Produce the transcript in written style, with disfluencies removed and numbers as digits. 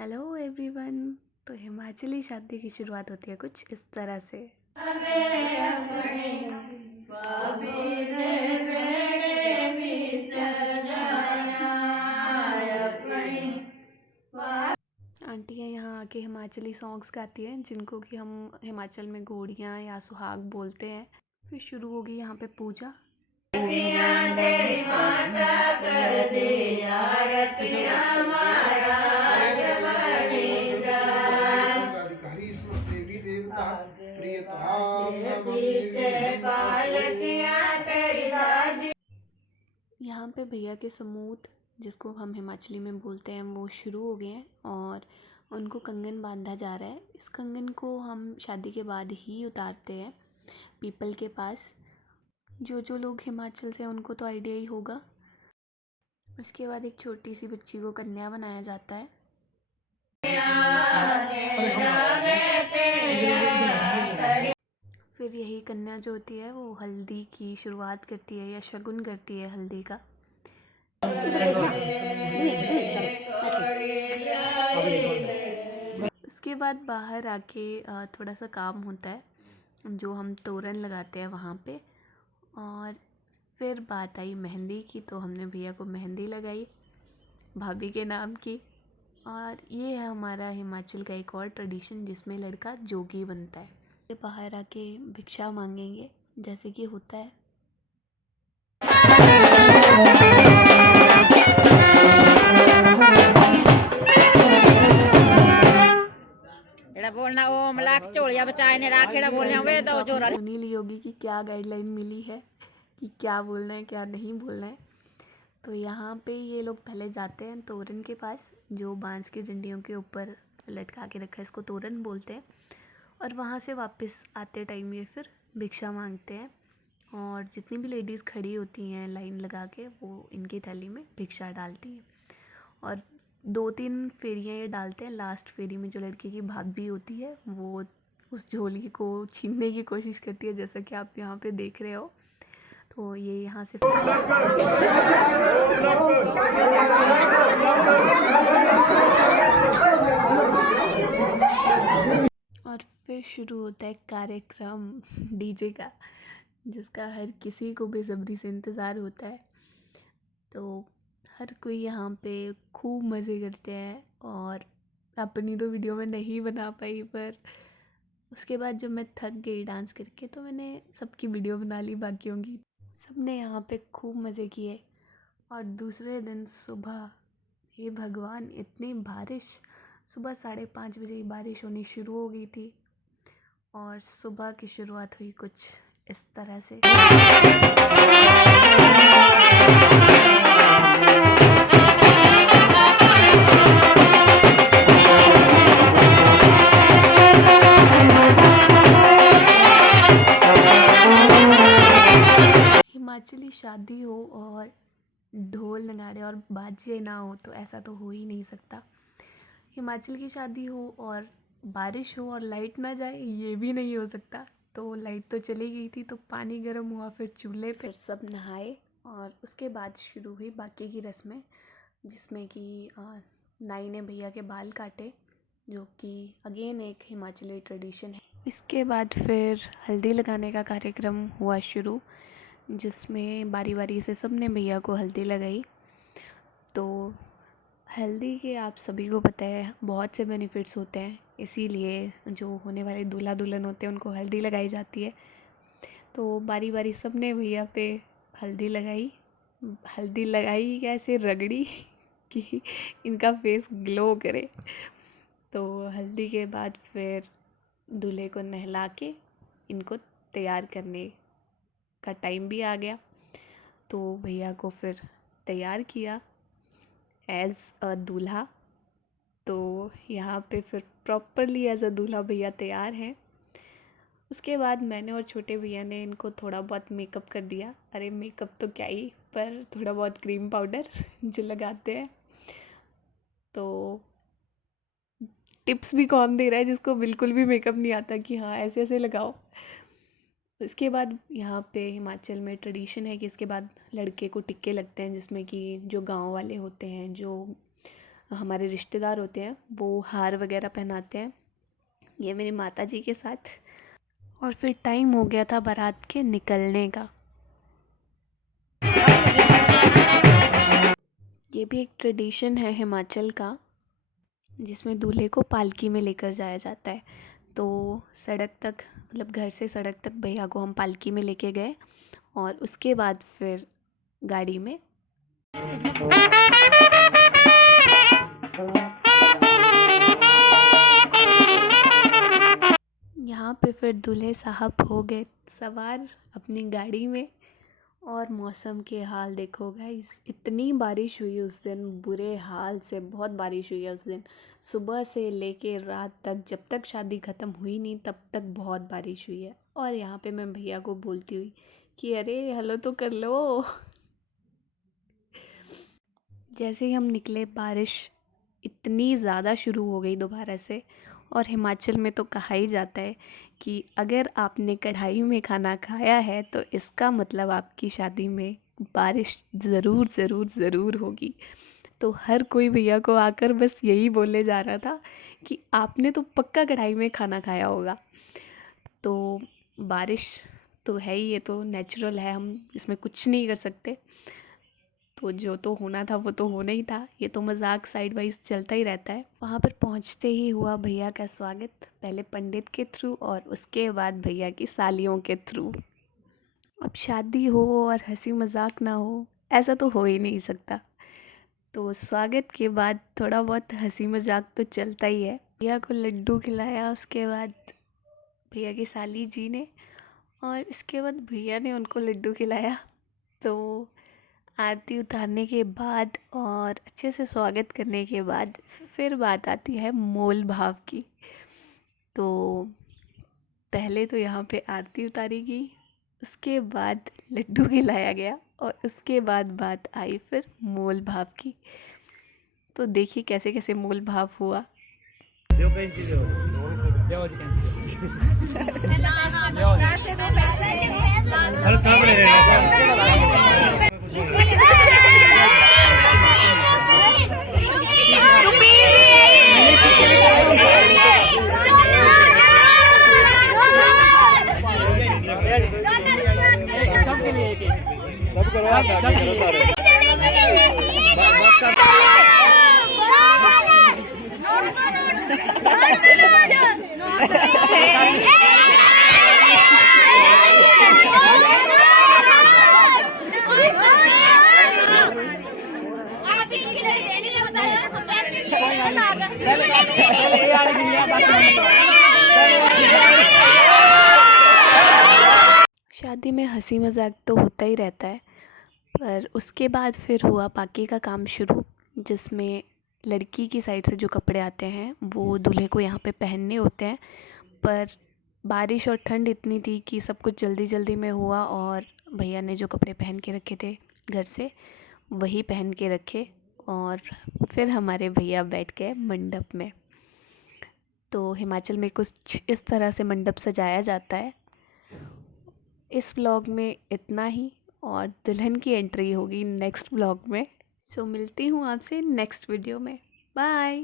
Hello everyone. तो हिमाचली शादी की शुरुआत होती है कुछ इस तरह से। आंटियाँ यहाँ आके हिमाचली सॉन्ग्स गाती हैं जिनको कि हम हिमाचल में घोड़ियाँ या सुहाग बोलते हैं। फिर शुरू होगी यहाँ पे पूजा। यहाँ पे भैया के समूत जिसको हम हिमाचली में बोलते हैं वो शुरू हो गए हैं और उनको कंगन बांधा जा रहा है। इस कंगन को हम शादी के बाद ही उतारते हैं पीपल के पास। जो लोग हिमाचल से हैं उनको तो आइडिया ही होगा। उसके बाद एक छोटी सी बच्ची को कन्या बनाया जाता है। फिर यही कन्या जो होती है वो हल्दी की शुरुआत करती है या शगुन करती है हल्दी का। इसके बाद बाहर आके थोड़ा सा काम होता है जो हम तोरण लगाते हैं वहाँ पे। और फिर बात आई मेहंदी की, तो हमने भैया को मेहंदी लगाई भाभी के नाम की। और ये है हमारा हिमाचल का एक और ट्रेडिशन जिसमें लड़का जोगी बनता है। बाहर आके भिक्षा मांगेंगे जैसे कि होता है। बोलना ओम लाख चोलिया बचाए ने राखेड़ा बोलने वे तो जो सुनी ली होगी कि क्या गाइडलाइन मिली है कि क्या बोलना है क्या नहीं बोलना है। तो यहाँ पे ये लोग पहले जाते हैं तोरण के पास जो बांस की डंडियों के ऊपर लटका के रखा है, इसको तोरण बोलते हैं। और वहाँ से वापस आते टाइम ये फिर भिक्षा मांगते हैं और जितनी भी लेडीज़ खड़ी होती हैं लाइन लगा के वो इनकी थैली में भिक्षा डालती हैं। और 2-3 फेरियाँ ये डालते हैं। लास्ट फेरी में जो लड़के की भाभी होती है वो उस झोली को छीनने की कोशिश करती है जैसा कि आप यहाँ पे देख रहे हो। तो ये यहाँ से और फिर शुरू होता है कार्यक्रम डीजे का जिसका हर किसी को बेसब्री से इंतज़ार होता है। तो हर कोई यहाँ पे खूब मज़े करते हैं और अपनी तो वीडियो में नहीं बना पाई, पर उसके बाद जब मैं थक गई डांस करके तो मैंने सबकी वीडियो बना ली बाकियों की। सबने यहाँ पे खूब मज़े किए। और दूसरे दिन सुबह, हे भगवान, इतनी बारिश! सुबह 5:30 बजे ही बारिश होनी शुरू हो गई थी और सुबह की शुरुआत हुई कुछ इस तरह से। हिमाचली शादी हो और ढोल नगाड़े और बाजे ना हो तो ऐसा तो हो ही नहीं सकता। हिमाचल की शादी हो और बारिश हो और लाइट ना जाए ये भी नहीं हो सकता। तो लाइट तो चली गई थी तो पानी गर्म हुआ, फिर चूल्हे पे सब नहाए और उसके बाद शुरू हुई बाकी की रस्में जिसमें कि नाई ने भैया के बाल काटे जो कि अगेन एक हिमाचली ट्रेडिशन है। इसके बाद फिर हल्दी लगाने का कार्यक्रम हुआ शुरू जिसमें बारी बारी से सब ने भैया को हल्दी लगाई। तो हल्दी के आप सभी को पता है बहुत से बेनिफिट्स होते हैं, इसीलिए जो होने वाले दूल्हा दुल्हन होते हैं उनको हल्दी लगाई जाती है। तो बारी बारी सब ने भैया पे हल्दी लगाई। हल्दी लगाई कैसे, रगड़ी कि इनका फेस ग्लो करे। तो हल्दी के बाद फिर दूल्हे को नहला के इनको तैयार करने का टाइम भी आ गया। तो भैया को फिर तैयार किया एज़ अ दूल्हा। तो यहाँ पे फिर प्रॉपरली एज़ अ दूल्हा भैया तैयार हैं। उसके बाद मैंने और छोटे भैया ने इनको थोड़ा बहुत मेकअप कर दिया। अरे मेकअप तो क्या ही, पर थोड़ा बहुत क्रीम पाउडर जो लगाते हैं। तो टिप्स भी कौन दे रहा है जिसको बिल्कुल भी मेकअप नहीं आता कि हाँ ऐसे ऐसे लगाओ। इसके बाद यहाँ पे हिमाचल में ट्रेडिशन है कि इसके बाद लड़के को टिक्के लगते हैं जिसमें कि जो गांव वाले होते हैं जो हमारे रिश्तेदार होते हैं वो हार वगैरह पहनाते हैं, ये मेरी माता जी के साथ। और फिर टाइम हो गया था बारात के निकलने का। ये भी एक ट्रेडिशन है हिमाचल का, जिसमें दूल्हे को पालकी में लेकर जाया जाता है। तो सड़क तक, मतलब घर से सड़क तक भैया को हम पालकी में लेके गए और उसके बाद फिर गाड़ी में। यहाँ पे फिर दूल्हे साहब हो गए सवार अपनी गाड़ी में। और मौसम के हाल देखो गाइस, इतनी बारिश हुई उस दिन, बुरे हाल से बहुत बारिश हुई है उस दिन। सुबह से लेके रात तक, जब तक शादी ख़त्म हुई नहीं तब तक बहुत बारिश हुई है। और यहाँ पे मैं भैया को बोलती हुई कि अरे हेलो तो कर लो। जैसे ही हम निकले बारिश इतनी ज़्यादा शुरू हो गई दोबारा से। और हिमाचल में तो कहा ही जाता है कि अगर आपने कढ़ाई में खाना खाया है तो इसका मतलब आपकी शादी में बारिश ज़रूर ज़रूर ज़रूर होगी। तो हर कोई भैया को आकर बस यही बोले जा रहा था कि आपने तो पक्का कढ़ाई में खाना खाया होगा। तो बारिश तो है ही, ये तो नेचुरल है, हम इसमें कुछ नहीं कर सकते। तो जो तो होना था वो तो होना ही था, ये तो मजाक साइड वाइज चलता ही रहता है। वहाँ पर पहुँचते ही हुआ भैया का स्वागत, पहले पंडित के थ्रू और उसके बाद भैया की सालियों के थ्रू। अब शादी हो और हंसी मजाक ना हो, ऐसा तो हो ही नहीं सकता। तो स्वागत के बाद थोड़ा बहुत हंसी मजाक तो चलता ही है। भैया को लड्डू खिलाया उसके बाद भैया की साली जी ने, और इसके बाद भैया ने उनको लड्डू खिलाया। तो आरती उतारने के बाद और अच्छे से स्वागत करने के बाद फिर बात आती है मोल भाव की। तो पहले तो यहाँ पे आरती उतारी गई, उसके बाद लड्डू खिलाया गया और उसके बाद बात आई फिर मोल भाव की। तो देखिए कैसे कैसे मोल भाव हुआ। शादी में हंसी मजाक तो होता ही रहता है, पर उसके बाद फिर हुआ बाकी का काम शुरू, जिसमें लड़की की साइड से जो कपड़े आते हैं वो दूल्हे को यहाँ पे पहनने होते हैं। पर बारिश और ठंड इतनी थी कि सब कुछ जल्दी जल्दी में हुआ और भैया ने जो कपड़े पहन के रखे थे घर से वही पहन के रखे। और फिर हमारे भैया बैठ गए मंडप में। तो हिमाचल में कुछ इस तरह से मंडप सजाया जाता है। इस व्लॉग में इतना ही, और दुल्हन की एंट्री होगी नेक्स्ट व्लॉग में। सो मिलती हूँ आपसे नेक्स्ट वीडियो में। बाय।